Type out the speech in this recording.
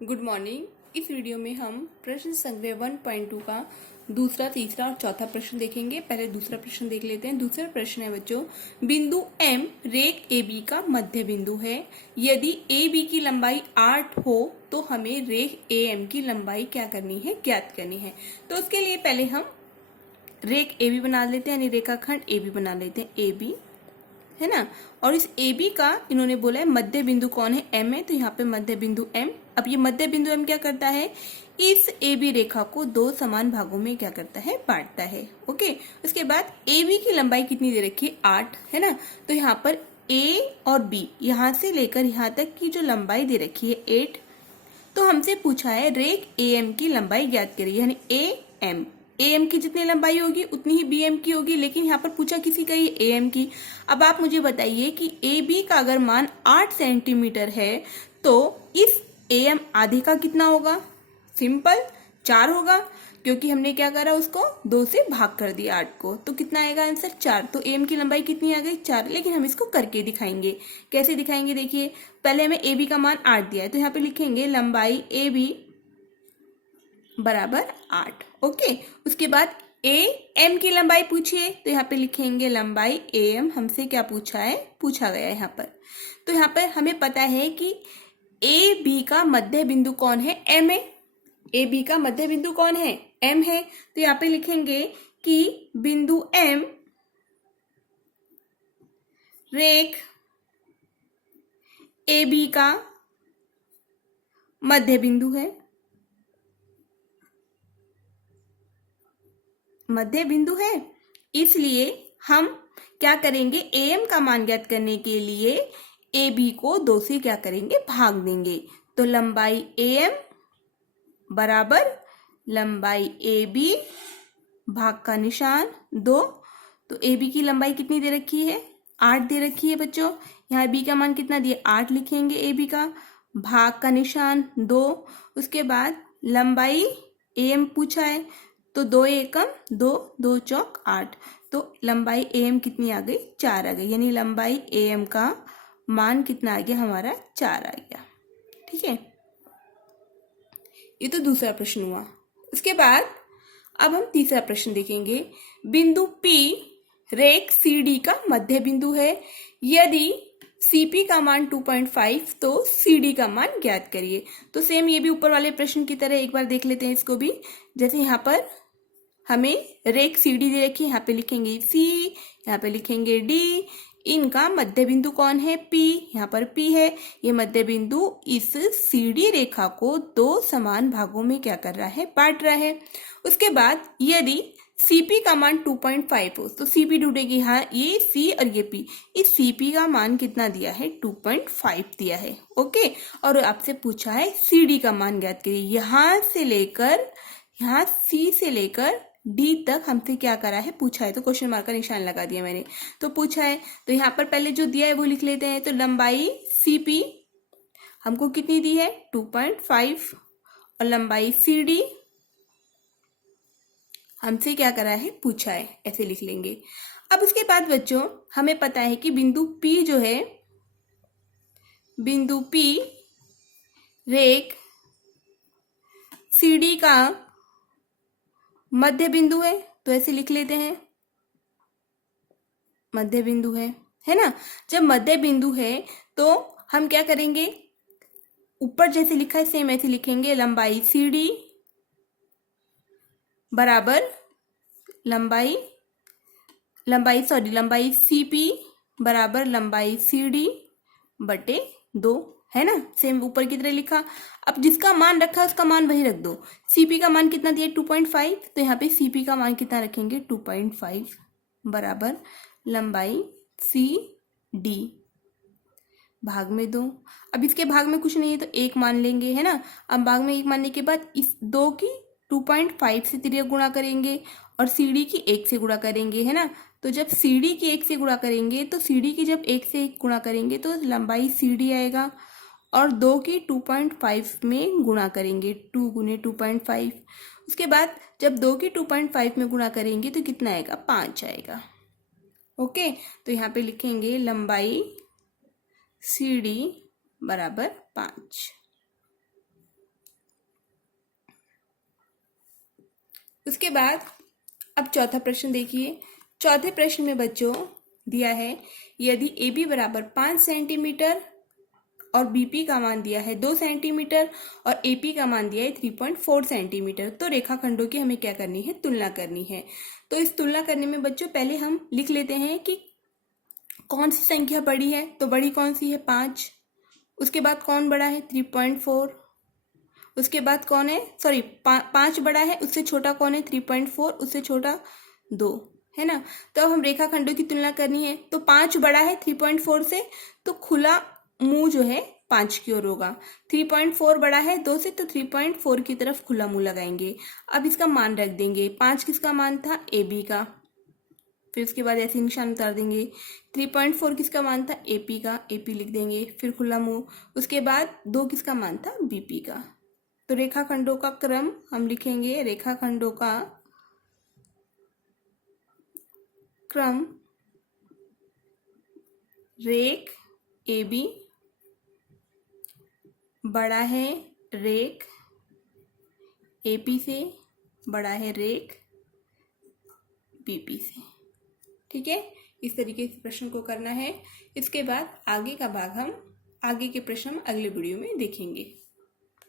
Good morning. इस video में हम प्रश्न संग्रह 1.2 का दूसरा, तीसरा और चौथा प्रश्न देखेंगे। पहले दूसरा प्रश्न देख लेते हैं। दूसरा प्रश्न है बच्चों, बिंदु M रेख AB का मध्य बिंदु है। यदि AB की लंबाई 8 हो तो हमें रेख AM की लंबाई क्या करनी है, ज्ञात करनी है। तो उसके लिए पहले हम रेख AB बना लेते हैं, यानी रेखाखंड AB बना लेते हैं, AB है ना। और इस AB का इन्होंने बोला है मध्य बिंदु कौन है, M है, तो यहाँ पे मध्य बिंदु M। अब ये मध्य बिंदु M क्या करता है, इस AB रेखा को दो समान भागों में क्या करता है, बांटता है। ओके, उसके बाद AB की लंबाई कितनी दे रखी है, 8 है ना। तो यहाँ पर A और B यहाँ से लेकर यहाँ तक की जो लंबाई दे रखी है 8। तो हमसे पूछा है रेख AM की लंबाई ज्ञात करिए, यानी AM की जितनी लंबाई होगी उतनी ही BM की होगी, लेकिन यहाँ पर पूछा किसी का ये AM की। अब आप मुझे बताइए कि AB का अगर मान 8 सेंटीमीटर है तो इस AM आधे का कितना होगा, सिंपल 4 होगा, क्योंकि हमने क्या करा, उसको 2 से भाग कर दिया 8 को। तो कितना आएगा आंसर, 4। तो AM की लंबाई कितनी आ गई, 4। लेकिन हम इसको करके दिखाएंगे। कैसे दिखाएंगे, देखिए पहले हमें AB का मान 8 दिया है, तो यहाँ पे लिखेंगे लंबाई AB बराबर 8। ओके, उसके बाद AM की लंबाई पूछिए, तो यहाँ पे लिखेंगे लंबाई AM हमसे क्या पूछा है, पूछा गया है यहाँ पर। तो यहाँ पर हमें पता है कि AB का मध्य बिंदु कौन है, M है। AB का मध्य बिंदु कौन है, M है। तो यहाँ पे लिखेंगे कि बिंदु M रेख AB का मध्य बिंदु है, मध्य बिंदु है। इसलिए हम क्या करेंगे, AM का मान ज्ञात करने के लिए AB को 2 से क्या करेंगे, भाग देंगे। तो लंबाई AM बराबर लंबाई AB भाग का निशान 2। तो AB की लंबाई कितनी दे रखी है, 8 दे रखी है बच्चों। यहाँ B का मान कितना दिया, 8 लिखेंगे AB का, भाग का निशान 2। उसके बाद लंबाई AM पूछा है, तो 2 एकम 2, 2 चौक 8। तो लंबाई AM कितनी आ गई, 4 आ गई, यानी लंबाई AM का मान कितना आ गया हमारा, 4 आ गया। ठीक है, ये तो दूसरा प्रश्न हुआ। उसके बाद अब हम तीसरा प्रश्न देखेंगे। बिंदु P रेख CD का मध्य बिंदु है। यदि CP का मान 2.5 तो CD का मान ज्ञात करिए। तो सेम ये भी ऊपर वाले प्रश्न की तरह एक बार देख लेते हैं इसको भी। जैसे यहाँ पर हमें रेख CD दे रखी है, यहाँ पे लिखेंगे C, यहाँ पे लिखेंगे D। इनका मध्य बिंदु कौन है, P, यहाँ पर P है। ये मध्य बिंदु इस CD रेखा को दो समान भागों में क्या कर रहा है, बांट रहा है। उसके बाद यदि CP का मान 2.5 हो तो CP ढूंढेगी, हाँ ये C और ये P, इस CP का मान कितना दिया है, 2.5 दिया है। ओके, और आपसे पूछा है CD का मान ज्ञात करिए। यहाँ से लेकर यहाँ C से लेकर D तक हमसे क्या करा है, पूछा है, तो क्वेश्चन मार्क का निशान लगा दिया मैंने। तो पूछा है, तो यहाँ पर पहले जो दिया है वो लिख लेते हैं। तो लंबाई CP हमको कितनी दी है, 2.5, और लंबाई CD हमसे क्या करा है, पूछा है, ऐसे लिख लेंगे। अब उसके बाद बच्चों हमें पता है कि बिंदु P जो है, बिंदु P रेख CD का मध्य बिंदु है, तो ऐसे लिख लेते हैं, मध्य बिंदु है ना। जब मध्य बिंदु है तो हम क्या करेंगे, ऊपर जैसे लिखा है सेम ऐसे लिखेंगे, लंबाई CD बराबर लंबाई CP बराबर लंबाई CD बटे 2, है ना। सेम ऊपर की तरह लिखा। अब जिसका मान रखा है उसका मान वही रख दो। CP का मान कितना दिया, 2.5, तो यहाँ पे CP का मान कितना रखेंगे, 2.5 बराबर लंबाई CD भाग में 2। अब इसके भाग में कुछ नहीं है तो 1 मान लेंगे, है ना। अब भाग में 1 मानने के बाद इस 2 की 2.5 से तिरक गुणा करेंगे और CD की 1 से गुणा करेंगे, है ना। तो जब CD की 1 से गुणा करेंगे तो CD की जब 1 से 1 गुणा करेंगे तो लंबाई CD आएगा, और 2 की 2.5 में गुणा करेंगे, 2 गुने 2.5। उसके बाद जब 2 की 2.5 में गुणा करेंगे तो कितना आएगा, 5 आएगा। ओके, तो यहाँ पे लिखेंगे लंबाई CD बराबर 5। उसके बाद अब चौथा प्रश्न देखिए। चौथे प्रश्न में बच्चों दिया है यदि ए बी बराबर 5 सेंटीमीटर और बीपी का मान दिया है 2 सेंटीमीटर और एपी का मान दिया है 3.4 सेंटीमीटर, तो रेखाखंडों की हमें क्या करनी है, तुलना करनी है। तो इस तुलना करने में बच्चों पहले हम लिख लेते हैं कि कौन सी संख्या बड़ी है। तो बड़ी कौन सी है, 5। उसके बाद कौन बड़ा है, 3.4। उसके बाद कौन है, सॉरी 5 बड़ा है, उससे छोटा कौन है, 3.4, उससे छोटा 2, है ना। तो अब हम रेखाखंडों की तुलना करनी है। तो 5 बड़ा है 3.4 से, तो खुला मुंह जो है 5 की ओर होगा। 3.4 बड़ा है 2 से, तो 3.4 की तरफ खुला मुंह लगाएंगे। अब इसका मान रख देंगे। 5 किसका मान था, ए बी का। फिर उसके बाद ऐसे निशान उतार देंगे। 3.4 किसका मान था, एपी का, एपी लिख देंगे, फिर खुला मुंह। उसके बाद 2 किसका मान था, बीपी का। तो रेखाखंडों का क्रम हम लिखेंगे, रेखाखंडों का क्रम, रेख ए बी बड़ा है रेख एपी से, बड़ा है रेख बीपी से। ठीक है, इस तरीके से प्रश्न को करना है। इसके बाद आगे का भाग हम, आगे के प्रश्न हम अगले वीडियो में देखेंगे।